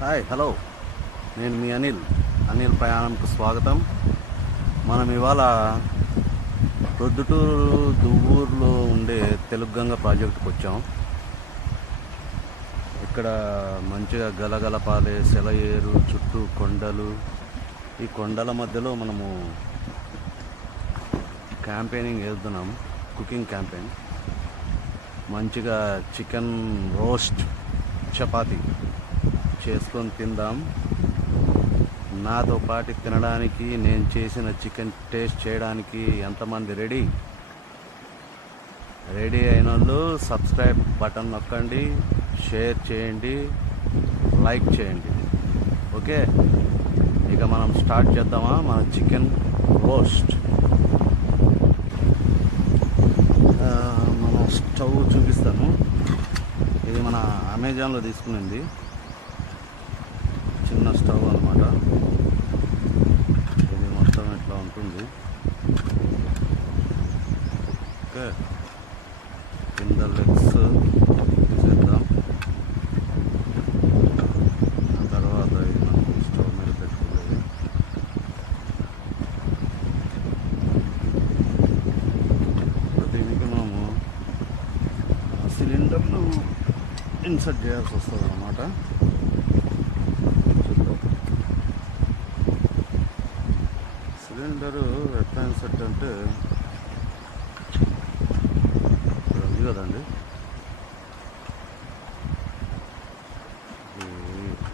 Hi hello, నేను మీ అనిల్ ప్రయాణంకు స్వాగతం. మనం ఇవాళ ప్రొద్దుటూరు దువ్వూరులో ఉండే తెలుగంగ ప్రాజెక్టుకు వచ్చాం. ఇక్కడ మంచిగా గలగలపాలే సెలయేరు, చుట్టూ కొండలు. ఈ కొండల మధ్యలో మనము క్యాంపెయినింగ్ వెళ్తున్నాం, కుకింగ్ క్యాంపెయిన్. మంచిగా చికెన్ రోస్ట్, చపాతీ చేసుకొని తిందాం. నాతో పాటు తినడానికి, నేను చేసిన చికెన్ టేస్ట్ చేయడానికి ఎంతమంది రెడీ అయిన వాళ్ళు సబ్స్క్రైబ్ బటన్ నొక్కండి, షేర్ చేయండి, లైక్ చేయండి. ఓకే, ఇక మనం స్టార్ట్ చేద్దామా మన చికెన్ రోస్ట్. మన స్టవ్ చూపిస్తాను. ఇది మన అమెజాన్లో తీసుకునింది, చిన్న స్టవ్ అన్నమాట. ఇది మొత్తం ఇట్లా ఉంటుంది. ఓకే, కింద లెగ్స్ తీసేద్దాం. ఆ తర్వాత ఇది మనం స్టవ్ మీద పెట్టుకోలేదు. దీనికి మనము సిలిండర్లు ఇన్సర్ట్ చేయాల్సి వస్తుంది అన్నమాట. సిలిండరు ఎట్లా ఇన్సర్ట్ అంటే ఇక్కడ ఉంది కదండి,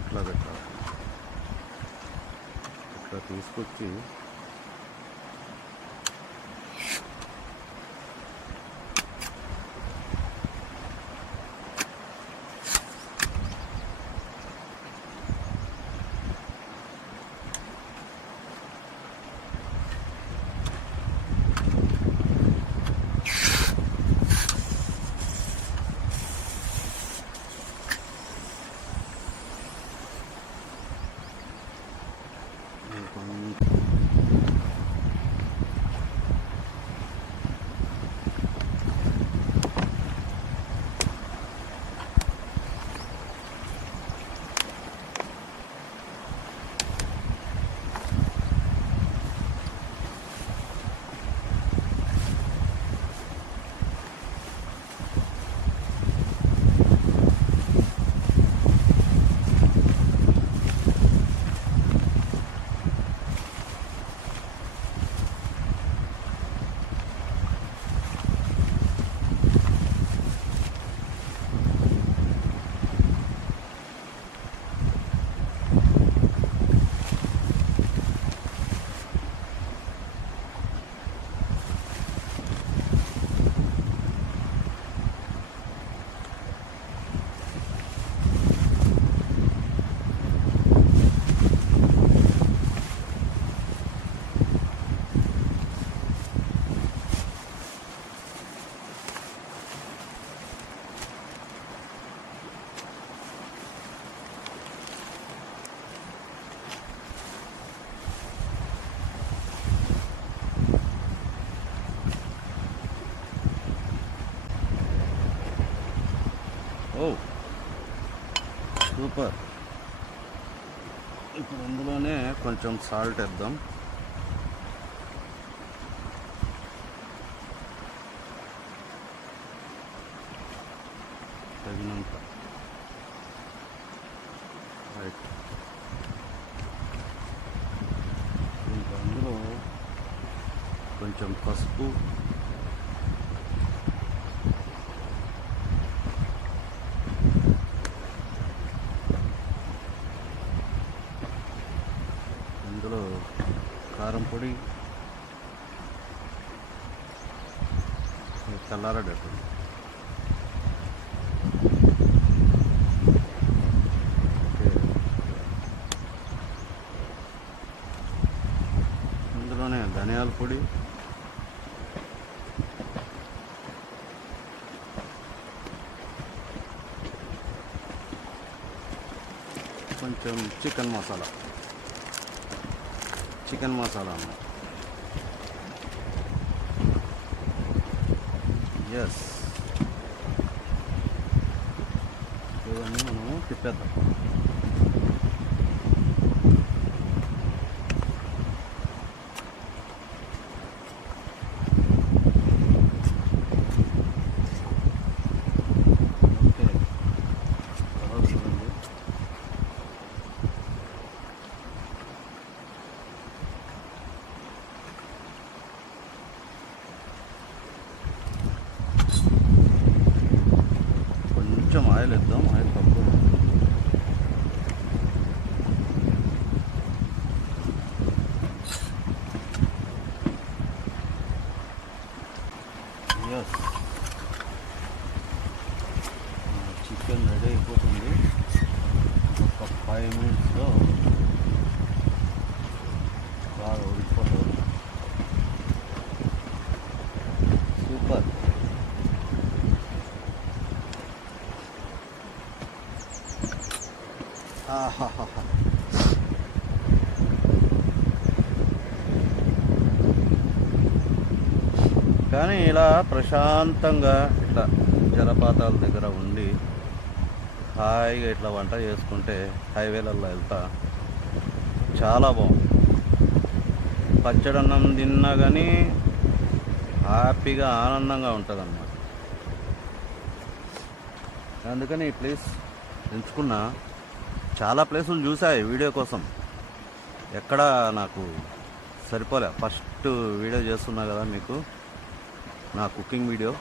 ఇట్లా పెట్టాలి. ఇట్లా తీసుకొచ్చి సూపర్. ఇప్పుడు అందులోనే కొంచెం సాల్ట్ వేద్దాం. తగినంత. రైట్. ఇంకా అందులో కొంచెం పసుపు, ఇందులో కారం పొడి, చల్లారడట్టు. ఇందులోనే ధనియాల పొడి, కొంచెం చికెన్ మసాలా అన్నమాట. ఎస్, ఇవన్నీ మనము తిప్పేద్దాం. కొంచెం ఆయిల్ వేద్దాం, ఆయిల్ తక్కువ. ఎస్, చికెన్ రెడీ అయిపోతుంది. ఒక 5 minutesలో బాగా ఉడికిపోతుంది. సూపర్. ఆహాహా. కానీ ఇలా ప్రశాంతంగా ఇట్లా జలపాతాల దగ్గర ఉండి హాయిగా ఇట్లా వంట చేసుకుంటే హైవేలలో వెళ్తా చాలా బాగుంది. పచ్చడన్నం తిన్నా కానీ హ్యాపీగా ఆనందంగా ఉంటుంది అన్నమాట. అందుకని ఈ ప్లేస్ ఎంచుకున్నా. చాలా ప్లేసులు చూసాయి వీడియో కోసం, ఎక్కడ నాకు సరిపోలే. ఫస్ట్ వీడియో చేస్తున్నా కదా మీకు, నా కుకింగ్ వీడియో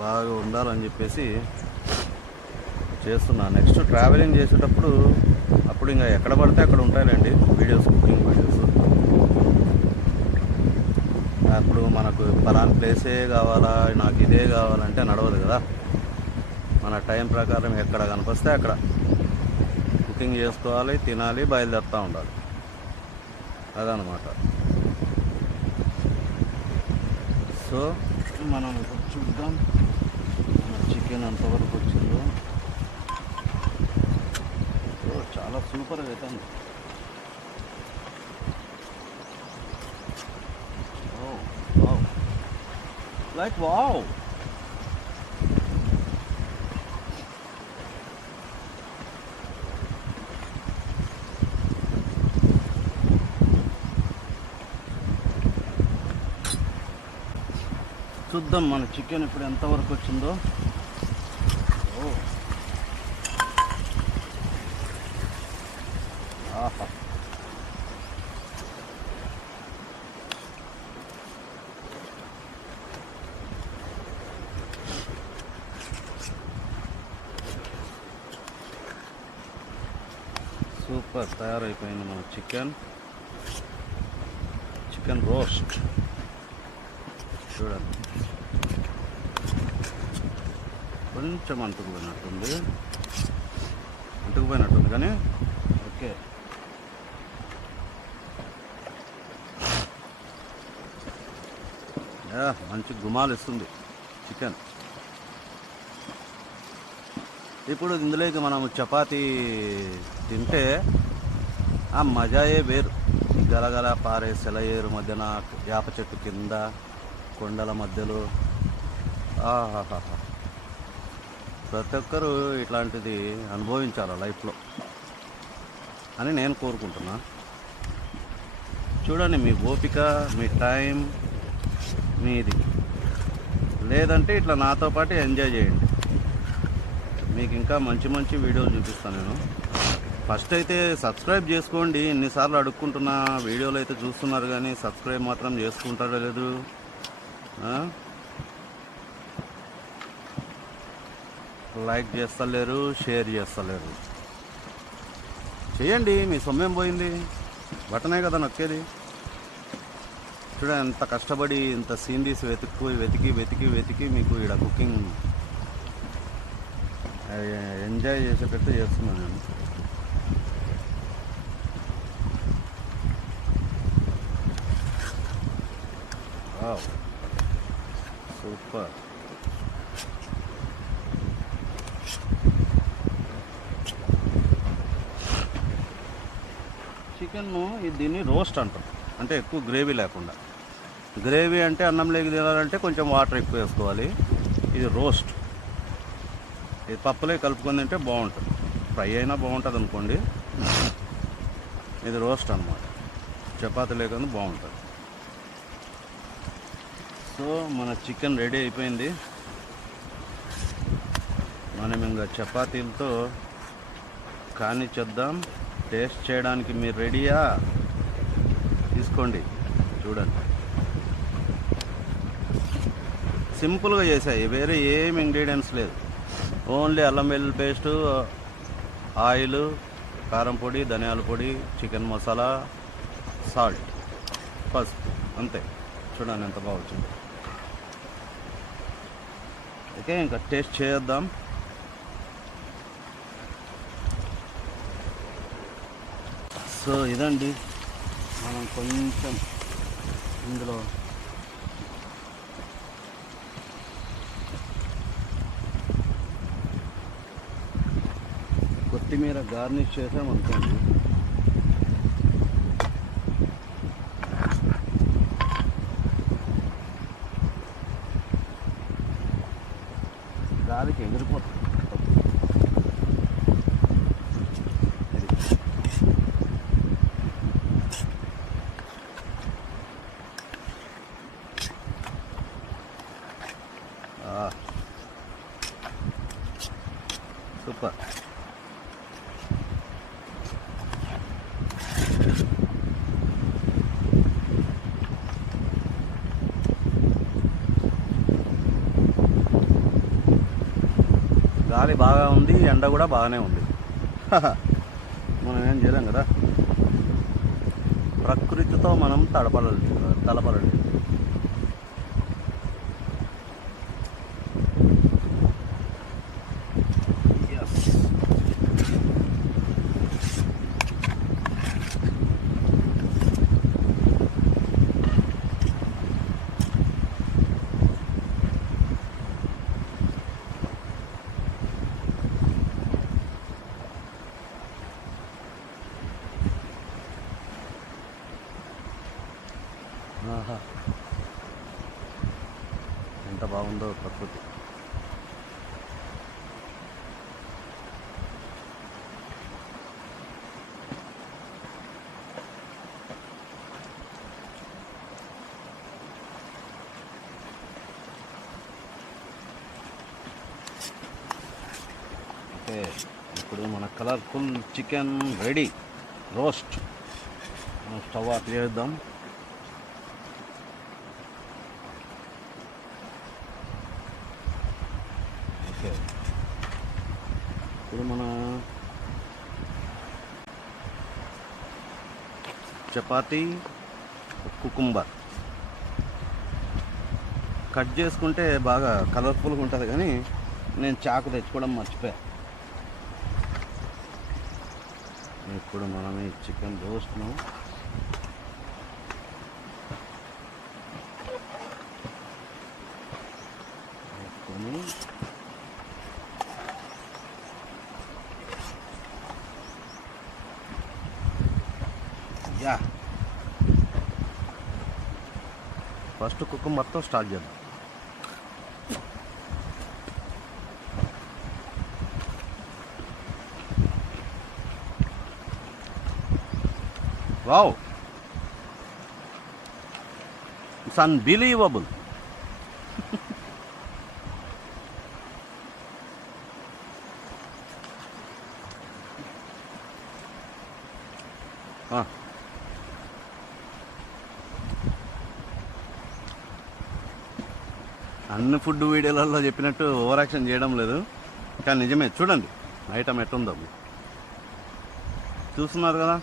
బాగా ఉండాలని చెప్పేసి చేస్తున్నా. నెక్స్ట్ ట్రావెలింగ్ చేసేటప్పుడు అప్పుడు ఇంకా ఎక్కడ పడితే అక్కడ ఉంటాయిలేండి వీడియోస్, కుకింగ్ వీడియోస్. అప్పుడు మనకు పలానా ప్లేసే కావాలా, నాకు ఇదే కావాలంటే నడవదు కదా. మన టైం ప్రకారం ఎక్కడ కనిపిస్తే అక్కడ కుకింగ్ చేసుకోవాలి, తినాలి, బయలుదేరుతూ ఉండాలి. అదనమాట. సో మనం ఇప్పుడు చూద్దాం మన చికెన్ అంతవరకు వచ్చిందో. చాలా సూపర్గా అవుతుంది. Like wow. చూద్దాం మన చికెన్ ఇప్పుడు ఎంతవరకు వచ్చిందో. ఆహా, సూపర్. తయారైపోయింది మన చికెన్ రోస్ట్. చూడండి, కొంచెం అంటుకుపోయినట్టుంది కానీ ఓకే. మంచి గుమాలు ఇస్తుంది చికెన్. ఇప్పుడు ఇందులోకి మనం చపాతీ తింటే ఆ మజాయే వేరు. గలగల పారే సెలయేరు మధ్యన, వేప చెట్టు కింద, కొండల మధ్యలో. ఆహాహా. ప్రతి ఒక్కరూ ఇట్లాంటిది అనుభవించాలి లైఫ్లో అని నేను కోరుకుంటున్నా. చూడండి, మీ ఓపిక, మీ టైం మీది. లేదంటే ఇట్లా నాతో పాటు ఎంజాయ్ చేయండి. మీకు ఇంకా మంచి మంచి వీడియోలు చూపిస్తాను నేను. ఫస్ట్ అయితే సబ్స్క్రైబ్ చేసుకోండి. ఎన్నిసార్లు అడుక్కుంటున్నా, వీడియోలు అయితే చూస్తున్నారు కానీ సబ్స్క్రైబ్ మాత్రం చేసుకుంటారో లేదు. లైక్ చేస్తలేరు, షేర్ చేస్తలేరు. చేయండి, మీ సొమ్మేం పోయింది, బటనే కదా నొక్కేది. చూడండి ఎంత కష్టపడి ఇంత సీనరీస్ వెతికి మీకు ఇక్కడ కుకింగ్ ఎంజాయ్ చేసేటట్టు చేస్తున్నాను నేను. సూపర్. చికెన్ను దీన్ని రోస్ట్ అంటాం, అంటే ఎక్కువ గ్రేవీ లేకుండా. గ్రేవీ అంటే అన్నంలోకి తినాలంటే కొంచెం వాటర్ ఎక్కువ వేసుకోవాలి. ఇది రోస్ట్, ఇది పప్పులే కలుపుకొని తింటే బాగుంటుంది. ఫ్రై అయినా బాగుంటుంది అనుకోండి, ఇది రోస్ట్ అన్నమాట. చపాతీ లేకుండా బాగుంటుంది. సో మన చికెన్ రెడీ అయిపోయింది. మనం ఇంకా చపాతీలతో కానిచ్చేద్దాం. టేస్ట్ చేయడానికి మీరు రెడీయా? తీసుకోండి, చూడండి. సింపుల్గా చేసాయి, వేరే ఏం ఇంగ్రీడియంట్స్ లేదు. ఓన్లీ అల్లం వెల్లుల్లి పేస్టు, ఆయిల్, కారం పొడి, ధనియాల పొడి, చికెన్ మసాలా, సాల్ట్, పసుపు, అంతే. చూడండి ఎంత బాగా వచ్చింది. ఓకే, ఇంకా టేస్ట్ చేద్దాం. సో ఇదండి, మనం కొంచెం ఇందులో కొత్తిమీర గార్నిష్ చేసామనుకోండి, గాలికి ఎగిరిపోతుంది. సూపర్. గాలి బాగా ఉంది, ఎండ కూడా బాగానే ఉంది. మనం ఏం చేయలేం కదా, ప్రకృతితో మనం తలపడలేదు. ఆహా, ఎంత బాగుందో ప్రకృతి. ఓకే, ఇప్పుడు మన కలర్ఫుల్ చికెన్ రెడీ, రోస్ట్. మనం స్టవ్ ఆఫ్ చేద్దాం. ఓకే, ఇప్పుడు మన చపాతీ, కుకుంబర్ కట్ చేసుకుంటే బాగా కలర్ఫుల్గా ఉంటుంది, కానీ నేను చాకు తెచ్చుకోవడం మర్చిపోయా. ఇప్పుడు మనం ఈ చికెన్ రోస్ట్ను వేసుకొని ఫస్ట్ కుకుంబర్తో స్టార్ట్ చేద్దాం. Wow, it's unbelievable. అన్ని ఫుడ్ వీడియోలలో చెప్పినట్టు ఓవర్ యాక్షన్ చేయడం లేదు, కానీ నిజమే. చూడండి ఐటమ్ ఎట్టుందో, చూస్తున్నారు కదా.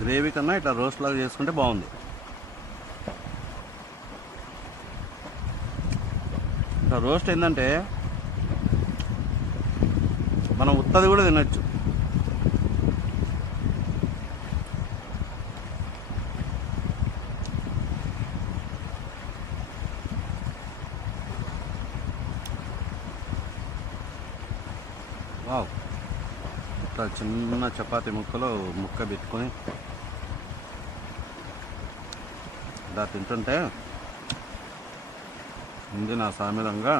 గ్రేవీ కన్నా ఇట్లా రోస్ట్ లాగా చేసుకుంటే బాగుంది. ఇట్లా రోస్ట్ ఏంటంటే మనం ఉత్తది కూడా తినచ్చు. వావ్, ఇట్లా చిన్న చపాతీ ముక్కలో ముక్క పెట్టుకొని ఇలా తింటుంటే ఉంది నా సామిరంగా.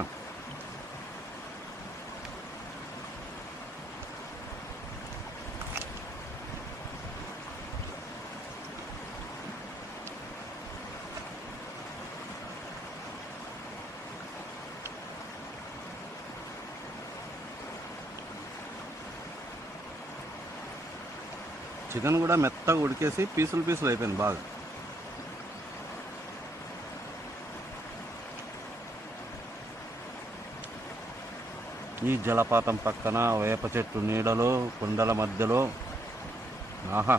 చికెన్ కూడా మెత్తగా ఉడికేసి పీసులు పీసులు అయిపోయింది బాగా. ఈ జలపాతం పక్కన వేప చెట్టు నీడలో కొండల మధ్యలో ఆహా,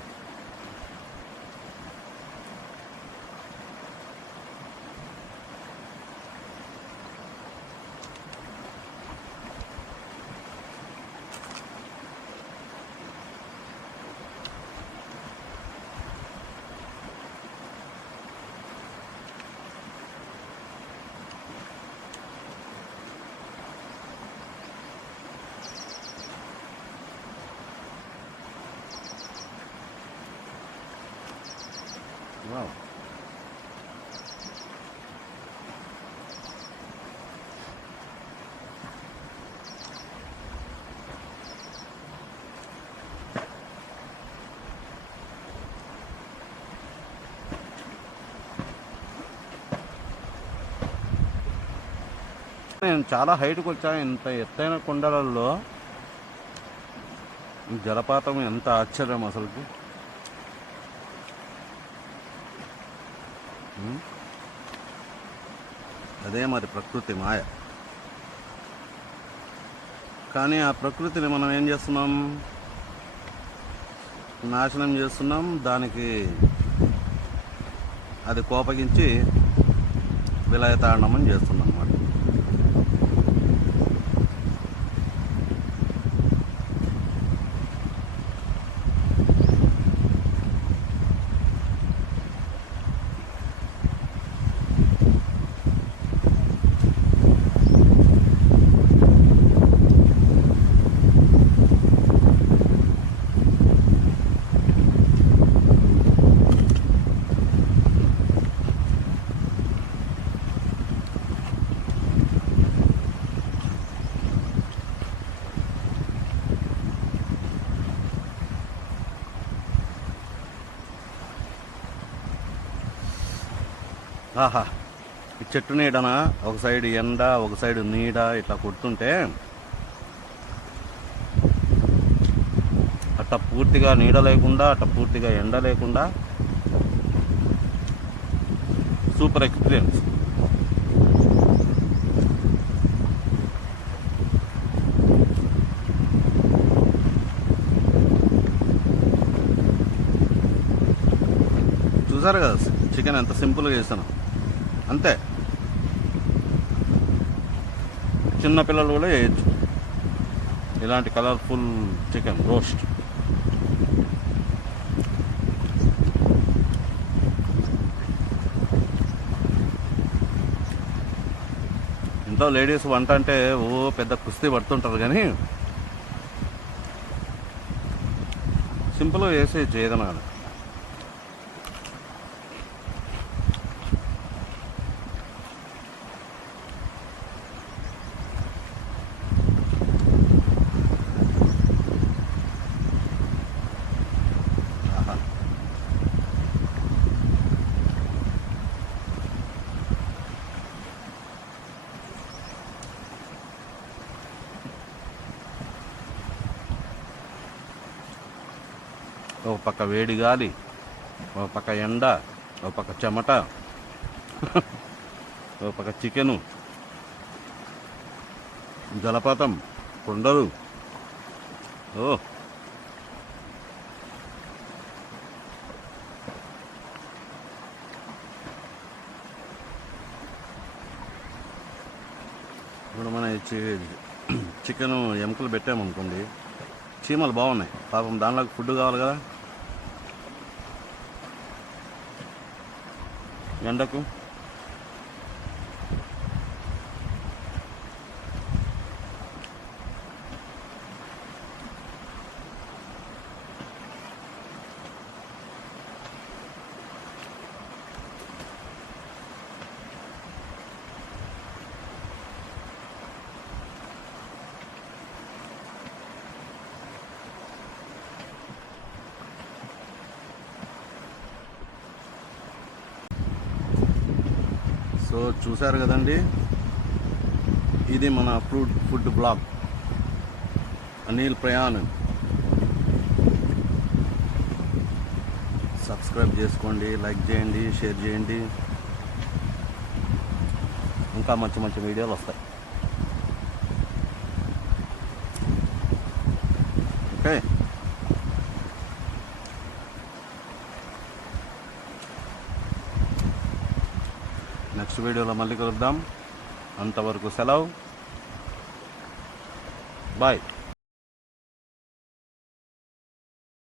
వావ్. నేను చాలా హైట్కి వచ్చాను. ఇంత ఎత్తైన కొండలలో ఈ జలపాతం ఎంత ఆశ్చర్యం అసలుకి. అదే మరి ప్రకృతి మాయ. కానీ ఆ ప్రకృతిని మనం ఏం చేస్తున్నాం? నాశనం చేస్తున్నాం. దానికి అది కోపగించి విలయతాండమని చేస్తున్నాం అన్నమాట. ఆహా, ఈ చెట్టు నీడన ఒక సైడ్ ఎండ ఒక సైడ్ నీడ ఇట్లా కొడుతుంటే అట్ట పూర్తిగా నీడ లేకుండా అట్ట పూర్తిగా ఎండ లేకుండా సూపర్ ఎక్స్పీరియన్స్. చూసారు కదా చికెన్ ఎంత సింపుల్గా చేస్తాను. అంతే, చిన్నపిల్లలు కూడా చేయొచ్చు ఇలాంటి కలర్ఫుల్ చికెన్ రోస్ట్. ఇంట్లో లేడీస్ వంట అంటే పెద్ద కుస్తీ పడుతుంటారు, కానీ సింపుల్గా చేసేయచ్చు ఏదైనా కానీ. ఒక పక్క వేడి గాలి, ఒక పక్క ఎండ, ఒక పక్క చెమట, ఒక పక్క చికెను, జలపాతం, కొండలు. ఓ ఇప్పుడు మన చికెను ఎముకలు పెట్టామనుకోండి, చీమలు బాగున్నాయి పాపం, దానిలోకి ఫుడ్ కావాలి కదా ఎండకు. సో చూశారు కదండి, ఇది మన food blog Anil Prayan. Subscribe చేసుకోండి, లైక్ చేయండి, షేర్ చేయండి. ఇంకా మంచి మంచి వీడియోలు వస్తాయి. ఓకే, నెక్స్ట్ వీడియోలో మళ్ళీ కలుద్దాం. అంతవరకు సెలవు, బాయ్.